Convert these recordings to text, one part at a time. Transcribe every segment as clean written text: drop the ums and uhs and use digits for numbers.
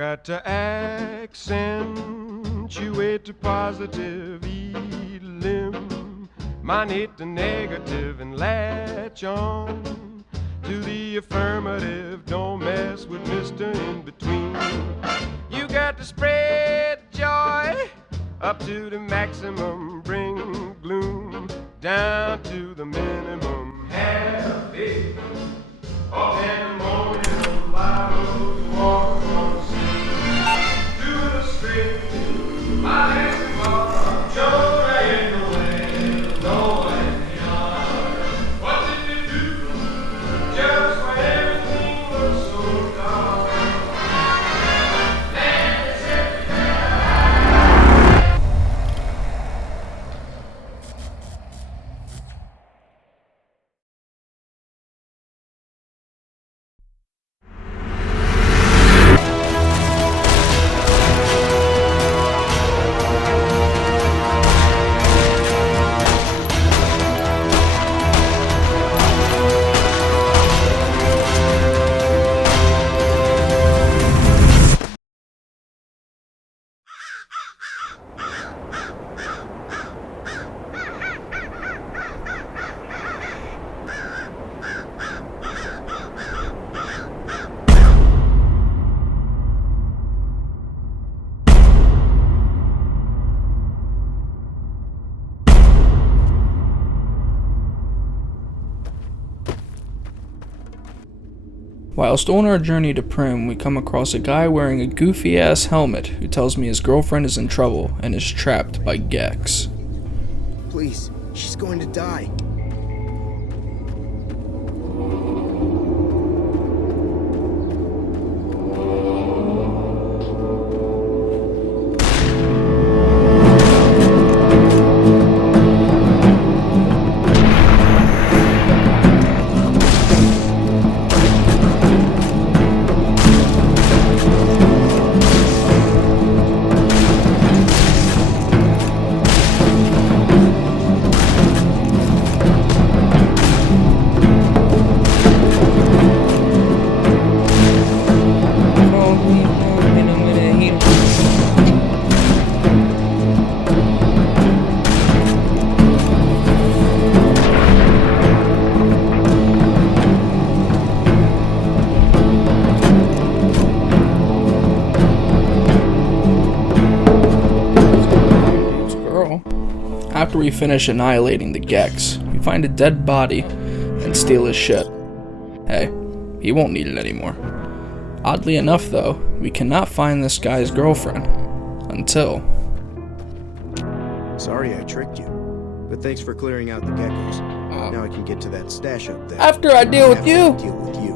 got to accentuate the positive, eliminate the negative, and latch on to the affirmative. Don't mess with Mr. In Between. You got to spread joy up to the maximum, bring gloom down to the minimum. Happy pandemonium, loud walk on sea to the street. My hands are joy in the wind, no in the yard. What did you do just when everything was so dark? Land is everywhere. Whilst on our journey to Prim, we come across a guy wearing a goofy-ass helmet who tells me his girlfriend is in trouble and is trapped by Gex. Please, she's going to die. After we finish annihilating the Gex, we find a dead body and steal his shit. Hey, he won't need it anymore. Oddly enough though, we cannot find this guy's girlfriend. Until... Sorry I tricked you, but thanks for clearing out the geckos. Now I can get to that stash up there. After I deal with you! Deal with you.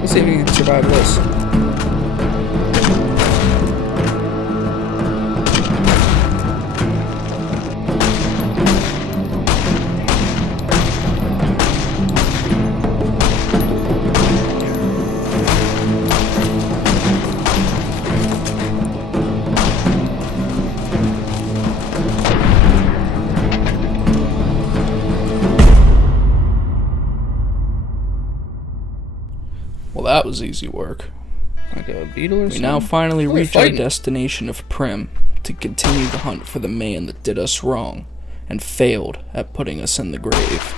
Let's see if we can survive this. Well, that was easy work. Like a beetle or something? We now finally reach our destination of Prim to continue the hunt for the man that did us wrong and failed at putting us in the grave.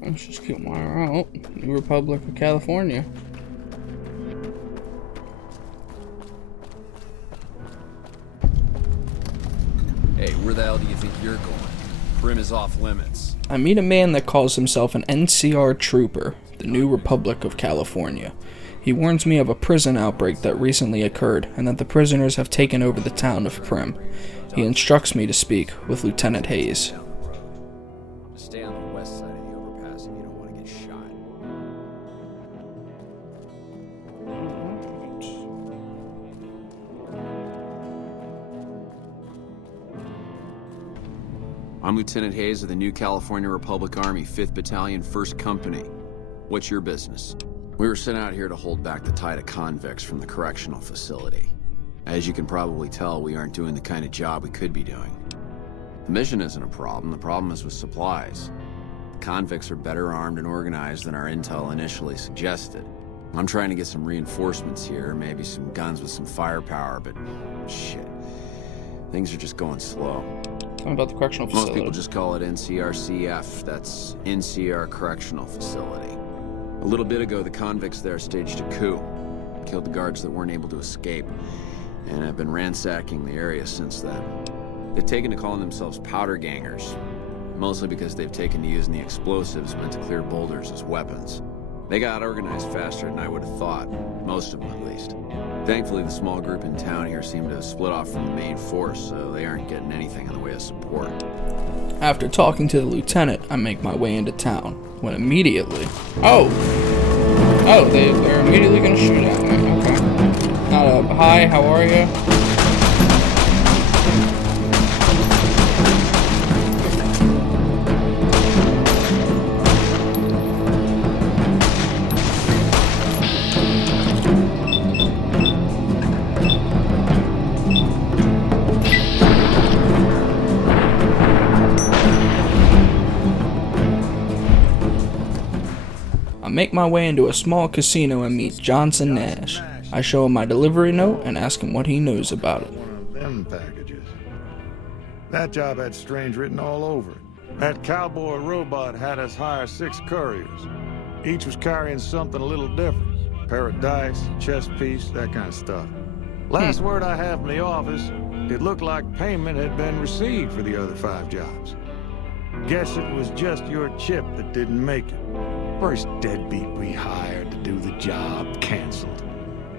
Let's just keep my out. New Republic of California. Hey, where the hell do you think you're going? Prim is off limits. I meet a man that calls himself an NCR trooper, the New Republic of California. He warns me of a prison outbreak that recently occurred and that the prisoners have taken over the town of Prim. He instructs me to speak with Lieutenant Hayes. Stay on the west side of the overpass if you don't want to get shot. I'm Lieutenant Hayes of the New California Republic Army, 5th Battalion, 1st Company. What's your business? We were sent out here to hold back the tide of convicts from the correctional facility. As you can probably tell, we aren't doing the kind of job we could be doing. The mission isn't a problem, the problem is with supplies. The convicts are better armed and organized than our intel initially suggested. I'm trying to get some reinforcements here, maybe some guns with some firepower, but shit. Things are just going slow. Tell me about the correctional facility. Most people just call it NCRCF. That's NCR Correctional Facility. A little bit ago, the convicts there staged a coup. Killed the guards that weren't able to escape. And I've been ransacking the area since then. They've taken to calling themselves powder gangers. Mostly because they've taken to using the explosives meant to clear boulders as weapons. They got organized faster than I would have thought. Most of them, at least. Thankfully, the small group in town here seem to have split off from the main force, so they aren't getting anything in the way of support. After talking to the lieutenant, I make my way into town, when immediately... Oh, they're immediately gonna shoot at me, okay. Hi, how are you? I make my way into a small casino and meet Johnson Nash. I show him my delivery note and ask him what he knows about it. One of them packages. That job had Strange written all over it. That cowboy robot had us hire 6 couriers. Each was carrying something a little different. Pair of dice, chess piece, that kind of stuff. Last word I have from the office, it looked like payment had been received for the other 5 jobs. Guess it was just your chip that didn't make it. First deadbeat we hired to do the job canceled.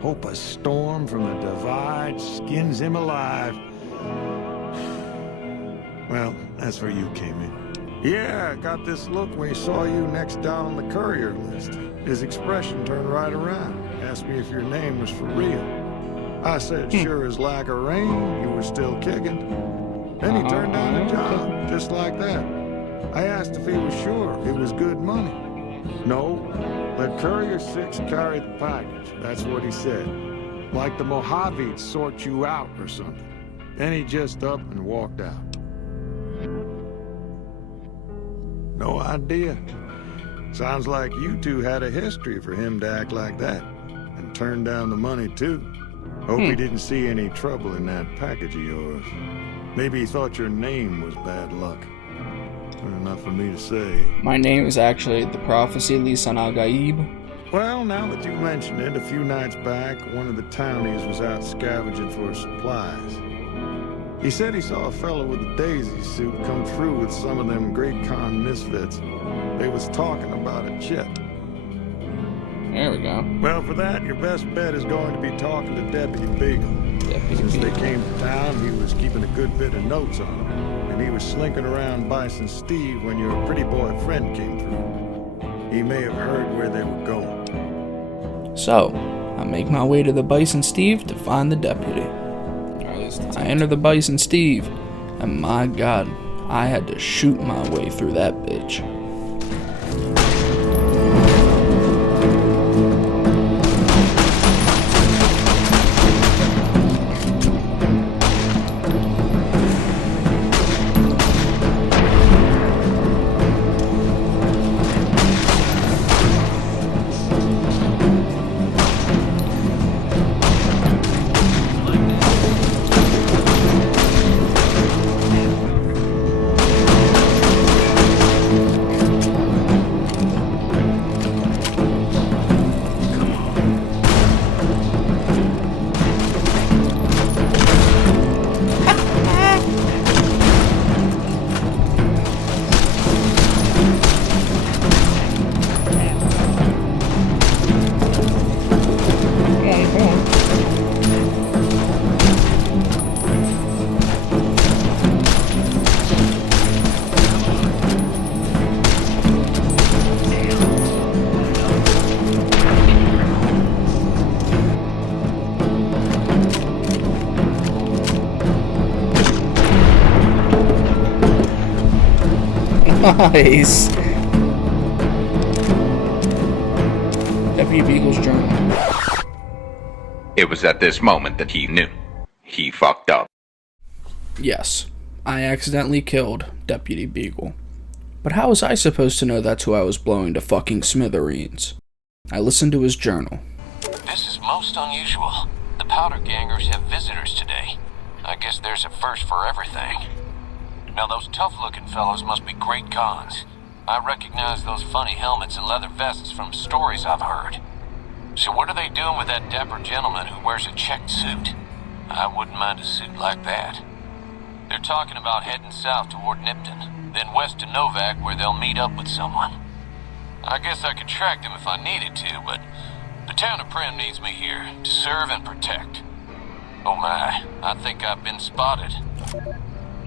Hope a storm from the divide skins him alive. Well, that's where you came in. Yeah, got this look when he saw you next down on the courier list. His expression turned right around. Asked me if your name was for real. I said, sure as lack of rain, you were still kicking. Then he turned down the job, just like that. I asked if he was sure it was good money. No, let Courier 6 carry the package. That's what he said. Like the Mojaves sort you out or something. Then he just up and walked out. No idea. Sounds like you two had a history for him to act like that. And turn down the money, too. Hope he didn't see any trouble in that package of yours. Maybe he thought your name was bad luck. Enough for me to say. My name is actually the Prophecy Lisan Al-Gaib. Well, now that you mention it, a few nights back, one of the townies was out scavenging for supplies. He said he saw a fellow with a daisy suit come through with some of them Great Khan misfits. They was talking about a chip. There we go. Well, for that, your best bet is going to be talking to Deputy Beagle. Since they came to town, he was keeping a good bit of notes on them. And he was slinking around Bison Steve when your pretty boy friend came through. He may have heard where they were going. So, I make my way to the Bison Steve to find the deputy. I enter the Bison Steve, and my god, I had to shoot my way through that bitch. Nice. Deputy Beagle's journal. It was at this moment that he knew. he fucked up. Yes, I accidentally killed Deputy Beagle. But how was I supposed to know that's who I was blowing to fucking smithereens? I listened to his journal. This is most unusual. The Powder Gangers have visitors today. I guess there's a first for everything. Now those tough-looking fellows must be great cons. I recognize those funny helmets and leather vests from stories I've heard. So what are they doing with that dapper gentleman who wears a checked suit? I wouldn't mind a suit like that. They're talking about heading south toward Nipton, then west to Novak where they'll meet up with someone. I guess I could track them if I needed to, but the town of Prim needs me here to serve and protect. Oh my, I think I've been spotted.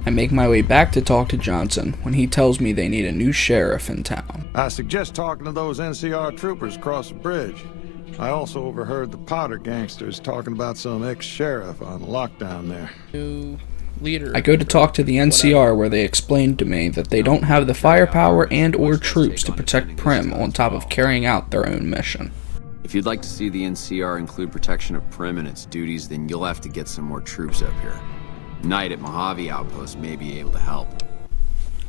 I make my way back to talk to Johnson when he tells me they need a new sheriff in town. I suggest talking to those NCR troopers across the bridge. I also overheard the Powder gangsters talking about some ex-sheriff on lockdown there. New leader. I go to talk to the NCR where they explained to me that they don't have the firepower and or troops to protect Prim on top of carrying out their own mission. If you'd like to see the NCR include protection of Prim and its duties, then you'll have to get some more troops up here. Knight at Mojave Outpost may be able to help.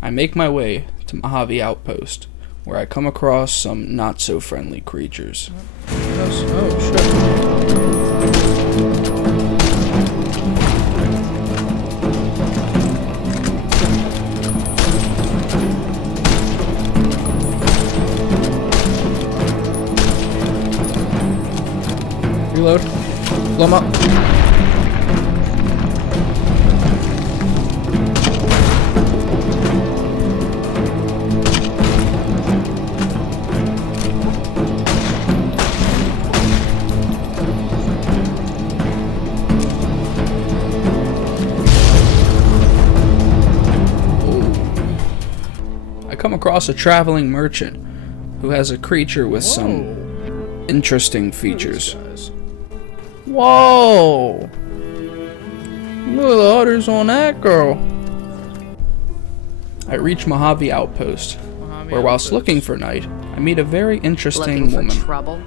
I make my way to Mojave Outpost, where I come across some not-so-friendly creatures. Oh, shit. Reload. Blow 'em up. Come across a traveling merchant who has a creature with some interesting features. Whoa! Look at the others on that girl. I reach Mojave Outpost, where whilst looking for Knight, I meet a very interesting woman. Looking for trouble?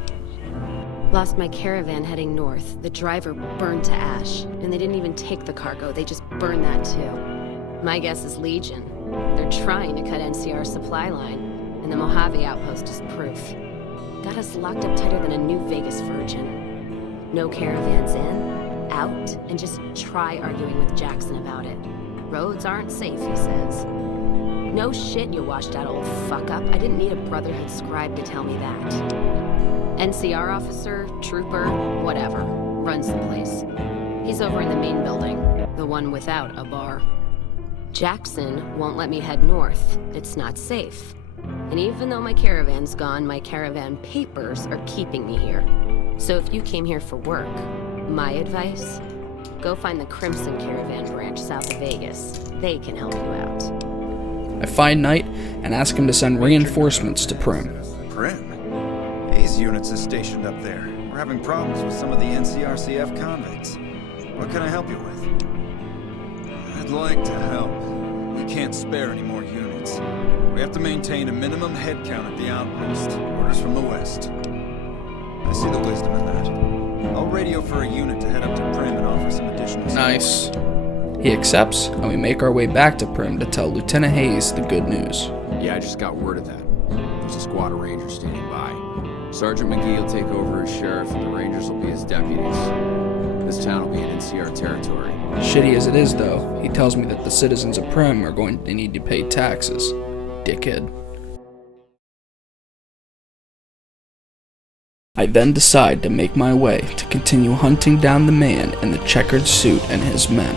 Lost my caravan heading north. The driver burned to ash, and they didn't even take the cargo. They just burned that too. My guess is Legion. They're trying to cut NCR's supply line, and the Mojave Outpost is proof. Got us locked up tighter than a new Vegas virgin. No caravans in, out, and just try arguing with Jackson about it. Roads aren't safe, he says. No shit, you washed out old fuck-up. I didn't need a Brotherhood scribe to tell me that. NCR officer, trooper, whatever, runs the place. He's over in the main building, the one without a bar. Jackson won't let me head north. It's not safe. And even though my caravan's gone, my caravan papers are keeping me here. So if you came here for work, my advice, go find the Crimson Caravan branch south of Vegas. They can help you out. I find Knight and ask him to send reinforcements to Prim. Prim? Hayes units is stationed up there. We're having problems with some of the NCRCF convicts. What can I help you with? I'd like to help. We can't spare any more units. We have to maintain a minimum head count at the outpost. Orders from the west. I see the wisdom in that. I'll radio for a unit to head up to Prim and offer some additional support. Nice. He accepts, and we make our way back to Prim to tell Lieutenant Hayes the good news. Yeah, I just got word of that. There's a squad of rangers standing by. Sergeant McGee will take over as sheriff, and the rangers will be his deputies. This town will be in NCR territory. Shitty as it is, though, he tells me that the citizens of Prim are going to need to pay taxes. Dickhead. I then decide to make my way to continue hunting down the man in the checkered suit and his men.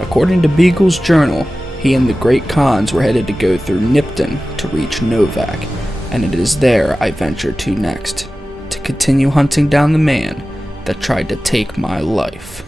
According to Beagle's journal, he and the Great Khans were headed to go through Nipton to reach Novak, and it is there I venture to next, to continue hunting down the man that tried to take my life.